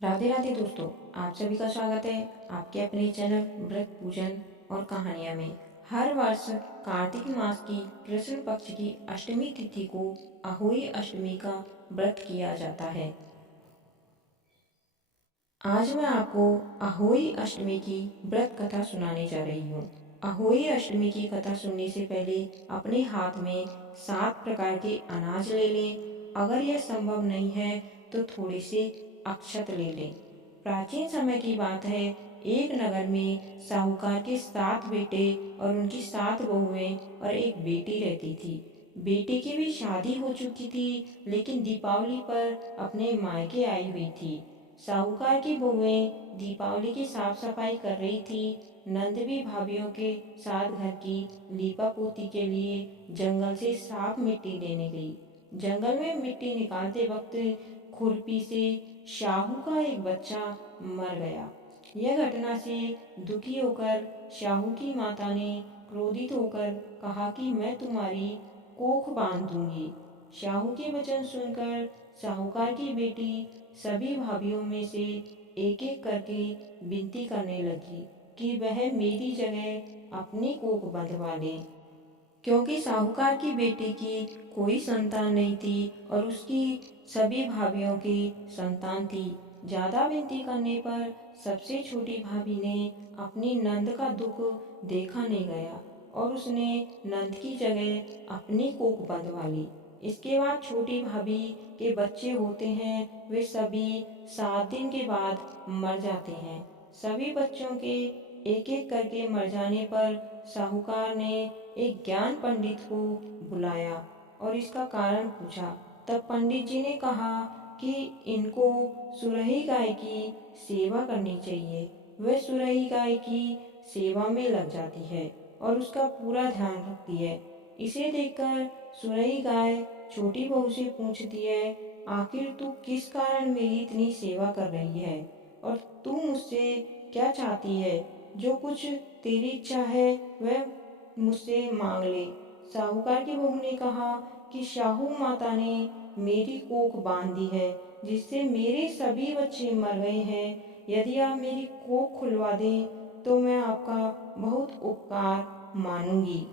राधे राधे दोस्तों, आप सभी का स्वागत है आपके अपने चैनल व्रत पूजन और कहानियाँ में। हर वर्ष कार्तिक मास की कृष्ण पक्ष की अष्टमी तिथि को अहोई अष्टमी का व्रत किया जाता है। आज मैं आपको अहोई अष्टमी की व्रत कथा सुनाने जा रही हूँ। अहोई अष्टमी की कथा सुनने से पहले अपने हाथ में 7 प्रकार के अनाज ले लें। अगर यह संभव नहीं है तो थोड़े से अक्षत ले लें। प्राचीन समय की बात है, एक नगर में साहूकार के 7 बेटे और उनकी 7 बहुएं और एक बेटी रहती थी। बेटी की भी शादी हो चुकी थी, लेकिन दीपावली पर अपने मायके आई हुई थी। साहूकार की बहुएं दीपावली की साफ सफाई कर रही थी। नंद भी भाभीियों के साथ घर की लीपा पोती के लिए जंगल से साफ मिट्टी लेने गई। जंगल में मिट्टी निकालते वक्त खुरपी से शाहू का एक बच्चा मर गया। यह घटना से दुखी होकर शाहू की माता ने क्रोधित होकर कहा कि मैं तुम्हारी कोख बांध दूंगी। शाहू के वचन सुनकर साहूकार की बेटी सभी भाभीियों में से एक एक करके विनती करने लगी कि वह मेरी जगह अपनी कोख बंधवा ले, क्योंकि साहूकार की बेटी की कोई संतान नहीं थी और उसकी सभी भाभीियों की संतान थी। ज्यादा विनती करने पर सबसे छोटी भाभी ने अपनी नंद का दुख देखा नहीं गया और उसने नंद की जगह अपनी कोख बंधवा ली। इसके बाद छोटी भाभी के बच्चे होते हैं, वे सभी 7 दिन के बाद मर जाते हैं। सभी बच्चों के एक एक करके मर जाने पर साहूकार ने एक ज्ञान पंडित को बुलाया और इसका कारण पूछा। तब पंडित जी ने कहा कि इनको सुरही गाय की सेवा करनी चाहिए। वह सुरही गाय की सेवा में लग जाती है और उसका पूरा ध्यान रखती है। इसे देखकर सुरही गाय छोटी बहू से पूछती है, आखिर तू किस कारण मेरी इतनी सेवा कर रही है और तू मुझसे क्या चाहती है? जो कुछ तेरी इच्छा है वह मुझसे मांग ले। साहूकार की बहू ने कहा कि शाहू माता ने मेरी कोख बांध दी है, जिससे मेरे सभी बच्चे मर गए हैं। यदि आप मेरी कोख खुलवा दें तो मैं आपका बहुत उपकार मानूंगी।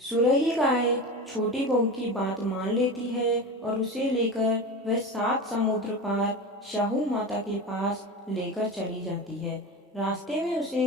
सुरही गाय छोटी बहू की बात मान लेती है और उसे लेकर वह 7 समुद्र पार शाहू माता के पास लेकर चली जाती है। रास्ते में उसे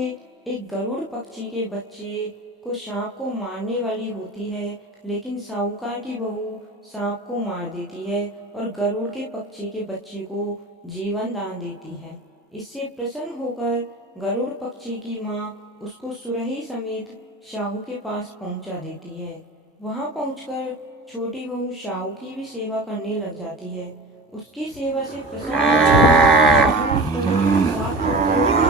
एक गरुड़ पक्षी के बच्चे को सांप को मारने वाली होती है, लेकिन साहूकार की बहू सांप को मार देती है और गरुड़ के पक्षी के बच्चे को जीवन दान देती है। इससे प्रसन्न होकर गरुड़ पक्षी की माँ उसको सुरही समेत शाहू के पास पहुंचा देती है। वहां पहुंचकर छोटी बहू शाहू की भी सेवा करने लग जाती है। उसकी सेवा से प्रसन्न होकर शाहू उसको 7 पुत्रों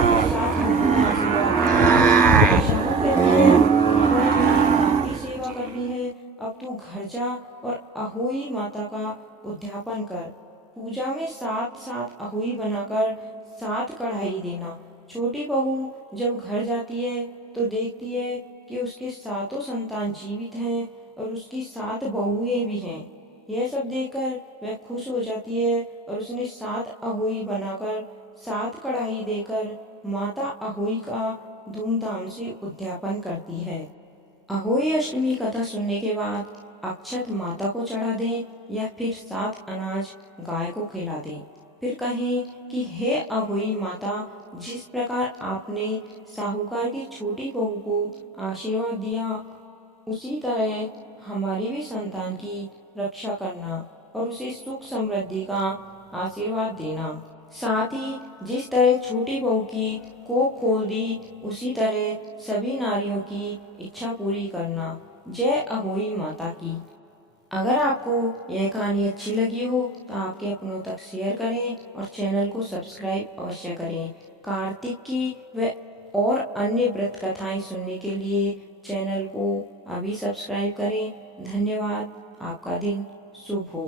और 7 लोगों का आशीर्वाद देते हैं। शाहू कहते हैं, तूने मेरी काफी सेवा कर ली है, अब तू घर जा और अहोई माता का उद्यापन कर। पूजा में 7-7 अहोई बनाकर 7 कढ़ाई देना। छोटी बहू जब घर जाती है तो देखती है कि उसके 7 संतान जीवित हैं और उसकी 7 बहुएं भी हैं। यह सब देखकर वह खुश हो जाती है और उसने 7 अहोई बनाकर 7 कढ़ाई देकर माता अहोई का धूमधाम से उद्यापन करती है। अहोई अष्टमी कथा सुनने के बाद अक्षत माता को चढ़ा दें या फिर 7 अनाज गाय को खिला दें। फिर कहें कि हे अहोई माता, जिस प्रकार आपने साहूकार की छोटी बहू को आशीर्वाद दिया, उसी तरह हमारी भी संतान की रक्षा करना और उसे सुख समृद्धि का आशीर्वाद देना। साथ ही जिस तरह छोटी बहू की कोख खोल दी, उसी तरह सभी नारियों की इच्छा पूरी करना। जय अहोई माता की। अगर आपको यह कहानी अच्छी लगी हो तो आपके अपनों तक शेयर करें और चैनल को सब्सक्राइब अवश्य करें। कार्तिक की व और अन्य व्रत कथाएं सुनने के लिए चैनल को अभी सब्सक्राइब करें। धन्यवाद। आपका दिन शुभ हो।